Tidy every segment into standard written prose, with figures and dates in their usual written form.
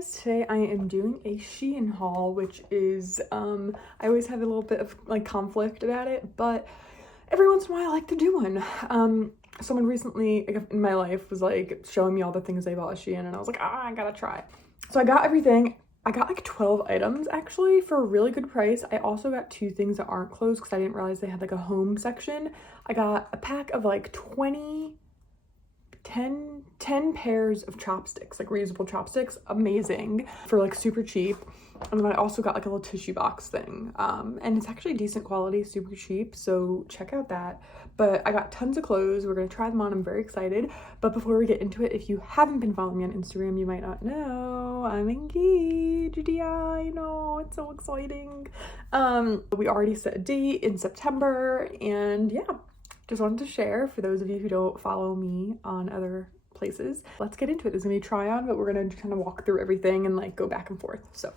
guys, today I am doing a Shein haul, which is I always have a little bit of like conflict about it, but every once in a while I like to do one. Someone recently in my life was like showing me all the things they bought at Shein, and I was like, I gotta try. So I got everything. I got like 12 items actually for a really good price. I also got 2 things that aren't clothes because I didn't realize they had like a home section. I got a pack of like 10 pairs of chopsticks, like reusable chopsticks, amazing, for like super cheap. And then I also got like a little tissue box thing, and it's actually decent quality, super cheap, so check out that. But I got tons of clothes. We're gonna try them on. I'm very excited. But before we get into it, if you haven't been following me on Instagram, you might not know I'm engaged. Yeah, I know, it's so exciting. We already set a date in September, and yeah, just wanted to share for those of you who don't follow me on other places. Let's get into it. There's gonna be a try on, but we're gonna kind of walk through everything and like go back and forth. So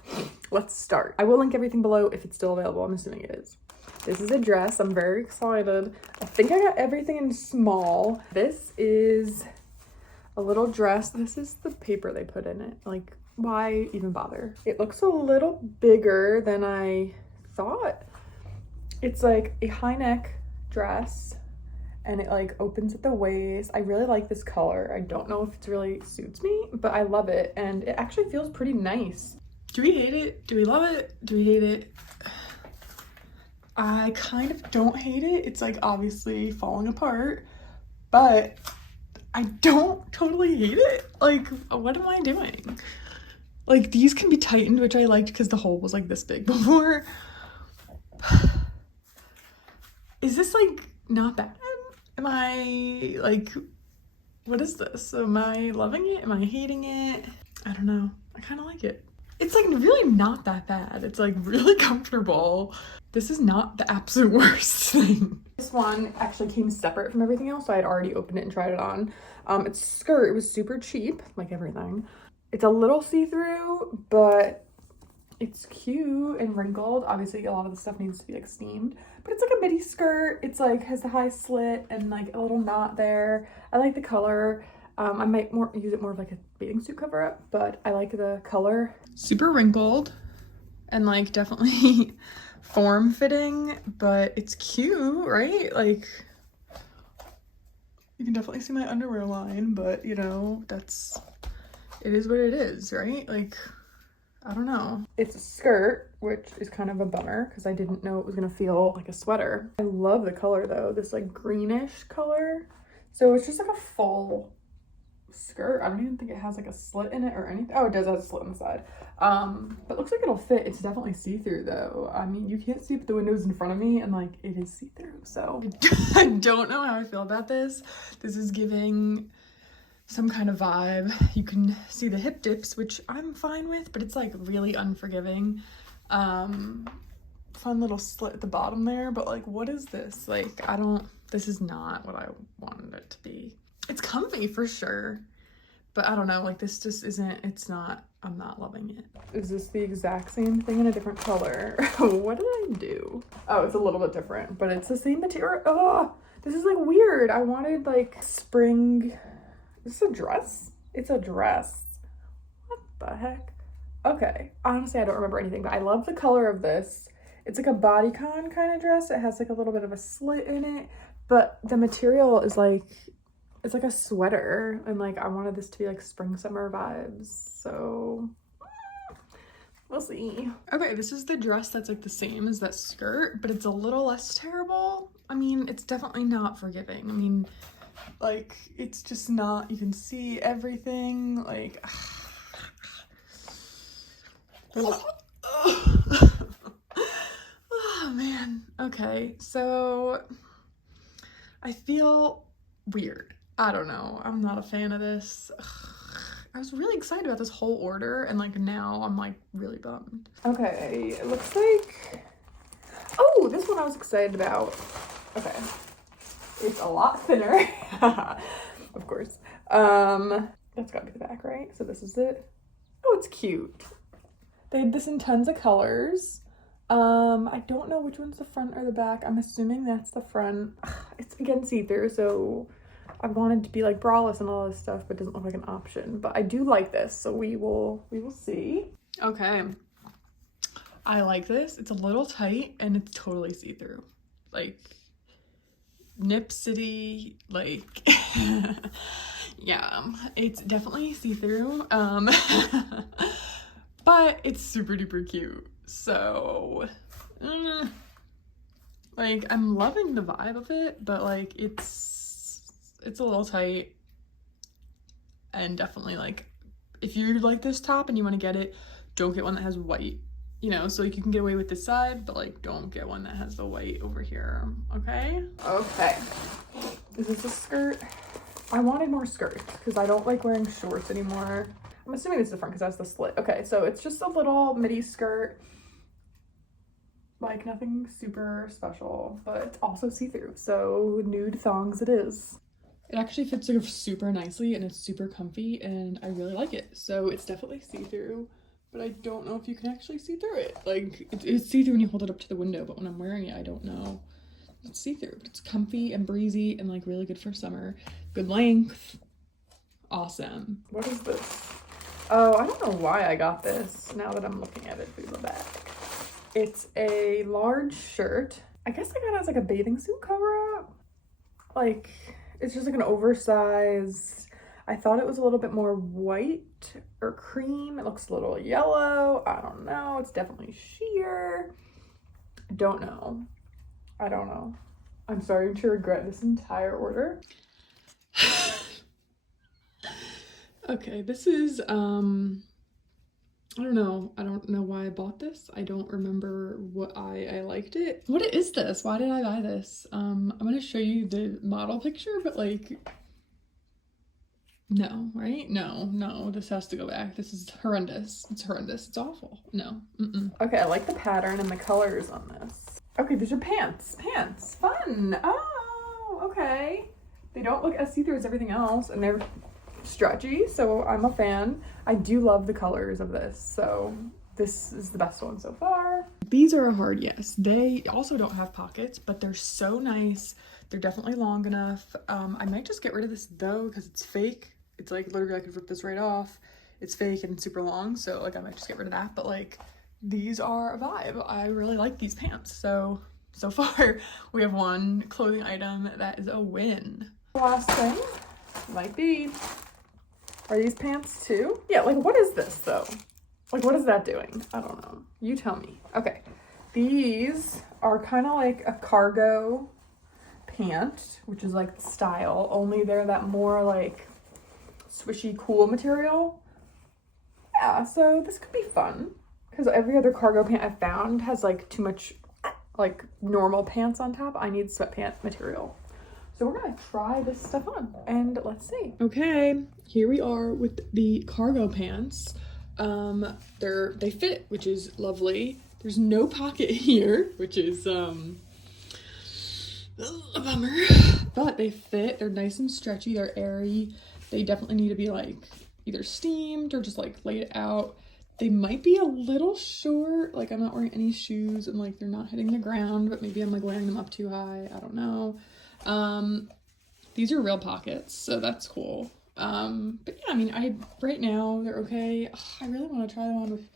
let's start. I will link everything below if it's still available. I'm assuming it is. This is a dress. I'm very excited. I think I got everything in small. This is a little dress. This is the paper they put in it. Like, why even bother? It looks a little bigger than I thought. It's like a high neck dress, and it like opens at the waist. I really like this color. I don't know if it really suits me, but I love it, and it actually feels pretty nice. Do we hate it? Do we love it? Do we hate it? I kind of don't hate it. It's like obviously falling apart, but I don't totally hate it. Like, what am I doing? Like, these can be tightened, which I liked because the hole was like this big before. Is this like not bad? Am I like, what is this? Am I loving it? Am I hating it? I don't know. I kind of like it. It's like really not that bad. It's like really comfortable. This is not the absolute worst thing. This one actually came separate from everything else, so I had already opened it and tried it on. It's a skirt. It was super cheap, like everything. It's a little see-through, but it's cute and wrinkled. Obviously, a lot of the stuff needs to be like steamed, but it's like a midi skirt. It's like has the high slit and like a little knot there. I like the color. I might use it more of like a bathing suit cover up, but I like the color. Super wrinkled and like definitely form fitting, but it's cute, right? Like, you can definitely see my underwear line, but you know, it is what it is, right? Like, I don't know. It's a skirt, which is kind of a bummer because I didn't know it was gonna feel like a sweater. I love the color though, this like greenish color. So it's just like a full skirt. I don't even think it has like a slit in it or anything. Oh, it does have a slit on the side. But looks like it'll fit. It's definitely see-through though. I mean, you can't see the windows in front of me, and like it is see-through. So I don't know how I feel about this. This is giving some kind of vibe. You can see the hip dips, which I'm fine with, but it's like really unforgiving. Fun little slit at the bottom there, but like, what is this? Like, this is not what I wanted it to be. It's comfy for sure, but I don't know, like this just isn't, I'm not loving it. Is this the exact same thing in a different color? What did I do? Oh, it's a little bit different, but it's the same material. Oh, this is like weird. I wanted like spring. Is this a dress? It's a dress. What the heck? Okay, honestly, I don't remember anything, but I love the color of this. It's like a bodycon kind of dress. It has like a little bit of a slit in it, but the material is like, it's like a sweater, and like I wanted this to be like spring summer vibes, so we'll see. Okay, this is the dress that's like the same as that skirt, but it's a little less terrible. I mean, it's definitely not forgiving. I mean, like, it's just not, you can see everything, like, oh man. Okay, so I feel weird. I don't know. I'm not a fan of this. I was really excited about this whole order, and like now I'm like really bummed. Okay, it looks like, oh, this one I was excited about. Okay, it's a lot thinner. Of course. That's gotta be the back, right? So this is it. Oh, it's cute. They had this in tons of colors. I don't know which one's the front or the back. I'm assuming that's the front. It's again see-through, so I wanted to be like braless and all this stuff, but it doesn't look like an option. But I do like this, so we will see. Okay. I like this. It's a little tight and it's totally see-through. Like Nip City, like yeah, it's definitely see-through. But it's super duper cute. So like I'm loving the vibe of it, but like it's a little tight. And definitely like if you like this top and you want to get it, don't get one that has white, you know, so like you can get away with this side, but like don't get one that has the white over here. Okay. Is this a skirt? I wanted more skirts because I don't like wearing shorts anymore. I'm assuming this is the front because that's the slit. Okay, so it's just a little midi skirt, like nothing super special, but it's also see-through, so nude thongs it is. It actually fits like super nicely and it's super comfy and I really like it. So it's definitely see-through, but I don't know if you can actually see through it. Like it's see-through when you hold it up to the window, but when I'm wearing it, I don't know. It's see-through, but it's comfy and breezy and like really good for summer. Good length. Awesome. What is this? Oh, I don't know why I got this now that I'm looking at it through the back. It's a large shirt. I guess I got it as like a bathing suit cover up. Like it's just like an oversized. I thought it was a little bit more white or cream. It looks a little yellow. I don't know. It's definitely sheer. I don't know. I'm starting to regret this entire order. Okay, this is, I don't know why I bought this. I don't remember what I liked it. What is this? Why did I buy this? I'm gonna show you the model picture, but like, no, right? No, this has to go back. This is horrendous. It's horrendous. It's awful. No. Okay, I like the pattern and the colors on this. Okay, these are pants. Pants. Fun. Oh, okay. They don't look as see-through as everything else, and they're stretchy, so I'm a fan. I do love the colors of this, so this is the best one so far. These are a hard yes. They also don't have pockets, but they're so nice. They're definitely long enough. I might just get rid of this though because it's fake. It's like literally I could rip this right off. It's fake and super long, so like I might just get rid of that, but like these are a vibe. I really like these pants. So far we have one clothing item that is a win. Last thing might be, are these pants too? Yeah, like what is this though? Like what is that doing? I don't know. You tell me. Okay, these are kind of like a cargo pant, which is like the style, only they're that more like swishy cool material. Yeah, so this could be fun because every other cargo pant I've found has like too much like normal pants on top. I need sweatpant material. So we're gonna try this stuff on and let's see. Okay, here we are with the cargo pants. They fit, which is lovely. There's no pocket here, which is a bummer, but they fit. They're nice and stretchy. They're airy. They definitely need to be like either steamed or just like laid out. They might be a little short. Like I'm not wearing any shoes and like they're not hitting the ground, but maybe I'm like wearing them up too high. I don't know. These are real pockets, so that's cool. But yeah, I mean, right now they're okay. Ugh, I really want to try them on with,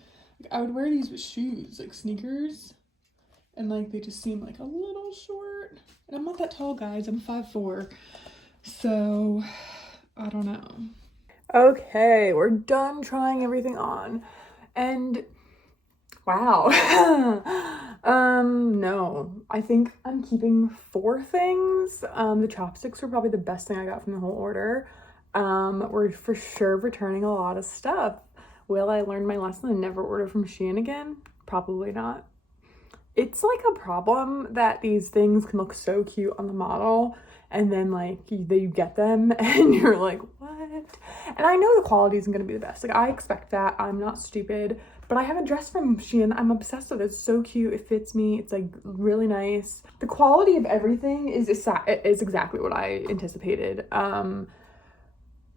like, I would wear these with shoes, like sneakers, and like they just seem like a little short. And I'm not that tall, guys. I'm 5'4", so I don't know. Okay, we're done trying everything on, and wow. No, I think I'm keeping 4 things. The chopsticks were probably the best thing I got from the whole order. We're for sure returning a lot of stuff. Will I learn my lesson and never order from Shein again? Probably not. It's like a problem that these things can look so cute on the model and then like you get them and you're like, what? And I know the quality isn't going to be the best. Like I expect that. I'm not stupid. But I have a dress from Shein. I'm obsessed with it. It's so cute. It fits me. It's like really nice. The quality of everything is exactly what I anticipated.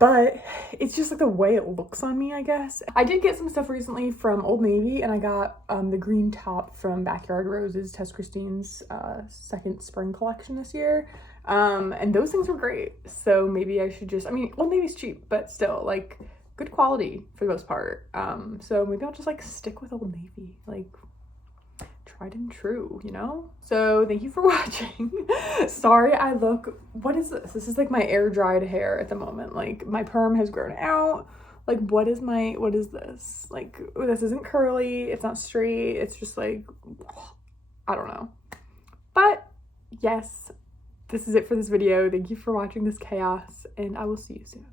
but it's just like the way it looks on me, I guess. I did get some stuff recently from Old Navy, and I got the green top from Backyard Roses, Tess Christine's second spring collection this year. And those things were great. So maybe I should just, I mean, Old Navy's cheap, but still, like, good quality for the most part. So maybe I'll just like stick with Old Navy, like tried and true, you know? So thank you for watching. Sorry I look, what is this? This is like my air dried hair at the moment. Like my perm has grown out. Like what is this? Like this isn't curly, it's not straight, it's just like, I don't know. But yes, this is it for this video. Thank you for watching this chaos, and I will see you soon.